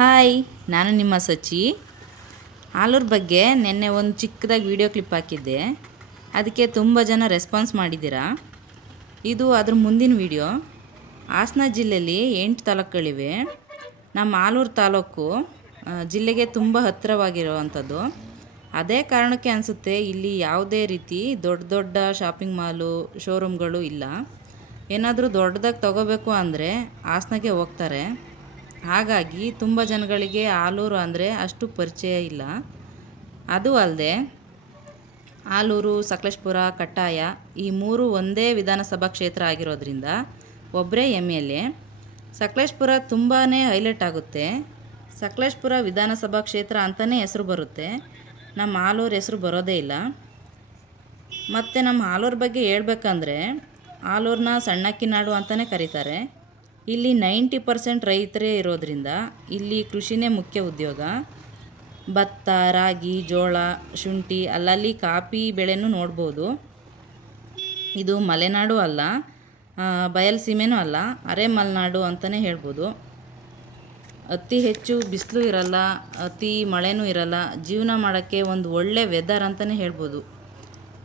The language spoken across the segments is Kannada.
ಹಾಯ್, ನಾನು ನಿಮ್ಮ ಸಚಿ. ಆಲೂರ ಬಗ್ಗೆ ನಿನ್ನೆ ಒಂದು ಚಿಕ್ಕದಾಗಿ ವಿಡಿಯೋ ಕ್ಲಿಪ್ ಹಾಕಿದ್ದೆ. ಅದಕ್ಕೆ ತುಂಬ ಜನ ರೆಸ್ಪಾನ್ಸ್ ಮಾಡಿದ್ದೀರಾ? ಇದು ಅದ್ರ ಮುಂದಿನ ವಿಡಿಯೋ ಹಾಸನ ಜಿಲ್ಲೆಯಲ್ಲಿ ಎಂಟು ತಾಲೂಕುಗಳಿವೆ. ನಮ್ಮ ಆಲೂರು ತಾಲೂಕು ಜಿಲ್ಲೆಗೆ ತುಂಬ ಹತ್ತಿರವಾಗಿರುವಂಥದ್ದು. ಅದೇ ಕಾರಣಕ್ಕೆ ಅನಿಸುತ್ತೆ, ಇಲ್ಲಿ ಯಾವುದೇ ರೀತಿ ದೊಡ್ಡ ದೊಡ್ಡ ಶಾಪಿಂಗ್ ಮಾಲು ಶೋರೂಮ್ಗಳು ಇಲ್ಲ. ಏನಾದರೂ ದೊಡ್ಡದಾಗಿ ತಗೋಬೇಕು ಅಂದರೆ ಹಾಸನಕ್ಕೆ ಹೋಗ್ತಾರೆ. ಹಾಗಾಗಿ ತುಂಬ ಜನಗಳಿಗೆ ಆಲೂರು ಅಂದರೆ ಅಷ್ಟು ಪರಿಚಯ ಇಲ್ಲ. ಅದು ಅಲ್ಲದೆ ಆಲೂರು, ಸಕಲೇಶ್ಪುರ, ಕಟ್ಟಾಯ ಈ ಮೂರು ಒಂದೇ ವಿಧಾನಸಭಾ ಕ್ಷೇತ್ರ ಆಗಿರೋದ್ರಿಂದ ಒಬ್ಬರೇ ಎಂ ಎಲ್ ಎ ಸಕಲೇಶ್ಪುರ ತುಂಬಾ ಹೈಲೈಟ್ ಆಗುತ್ತೆ. ಸಕಲೇಶ್ಪುರ ವಿಧಾನಸಭಾ ಕ್ಷೇತ್ರ ಅಂತಲೇ ಹೆಸರು ಬರುತ್ತೆ. ನಮ್ಮ ಆಲೂರು ಹೆಸರು ಬರೋದೇ ಇಲ್ಲ. ಮತ್ತು ನಮ್ಮ ಆಲೂರು ಬಗ್ಗೆ ಹೇಳ್ಬೇಕಂದ್ರೆ ಆಲೂರನ್ನ ಸಣ್ಣಕ್ಕಿ ನಾಡು ಅಂತಲೇ ಕರೀತಾರೆ. ಇಲ್ಲಿ ನೈಂಟಿ ಪರ್ಸೆಂಟ್ ರೈತರೇ ಇರೋದರಿಂದ ಇಲ್ಲಿ ಕೃಷಿನೇ ಮುಖ್ಯ ಉದ್ಯೋಗ. ಭತ್ತ, ರಾಗಿ, ಜೋಳ, ಶುಂಠಿ, ಅಲ್ಲಲ್ಲಿ ಕಾಫಿ ಬೆಳೆನೂ ನೋಡ್ಬೋದು. ಇದು ಮಲೆನಾಡು ಅಲ್ಲ ಬಯಲ್ಸೀಮೆನೂ ಅಲ್ಲ ಅರೆ ಮಲೆನಾಡು ಅಂತಲೇ ಹೇಳ್ಬೋದು. ಅತಿ ಹೆಚ್ಚು ಬಿಸಿಲು ಇರಲ್ಲ, ಅತಿ ಮಳೆನೂ ಇರಲ್ಲ, ಜೀವನ ಮಾಡೋಕ್ಕೆ ಒಂದು ಒಳ್ಳೆ ವೆದರ್ ಅಂತಲೇ ಹೇಳ್ಬೋದು.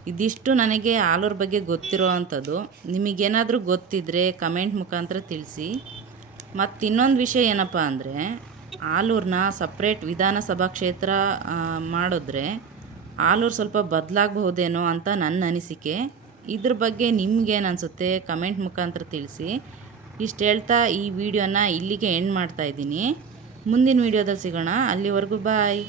ಇದಿಷ್ಟು ನನಗೆ ಆಲೂರ ಬಗ್ಗೆ ಗೊತ್ತಿರೋ ಅಂಥದ್ದು ನಿಮಗೇನಾದರೂ ಗೊತ್ತಿದ್ದರೆ ಕಮೆಂಟ್ ಮುಖಾಂತರ ತಿಳಿಸಿ. ಮತ್ತು ಇನ್ನೊಂದು ವಿಷಯ ಏನಪ್ಪ ಅಂದರೆ ಆಲೂರನ್ನ ಸಪ್ರೇಟ್ ವಿಧಾನಸಭಾ ಕ್ಷೇತ್ರ ಮಾಡಿದ್ರೆ ಆಲೂರು ಸ್ವಲ್ಪ ಬದಲಾಗಬಹುದೇನೋ ಅಂತ ನನ್ನ ಅನಿಸಿಕೆ. ಇದ್ರ ಬಗ್ಗೆ ನಿಮ್ಗೇನು ಅನಿಸುತ್ತೆ ಕಮೆಂಟ್ ಮುಖಾಂತರ ತಿಳಿಸಿ. ಇಷ್ಟು ಹೇಳ್ತಾ ಈ ವಿಡಿಯೋನ ಇಲ್ಲಿಗೆ ಎಂಡ್ ಮಾಡ್ತಾ ಇದ್ದೀನಿ. ಮುಂದಿನ ವಿಡಿಯೋದಲ್ಲಿ ಸಿಗೋಣ. ಅಲ್ಲಿವರೆಗೂ ಬಾಯ್.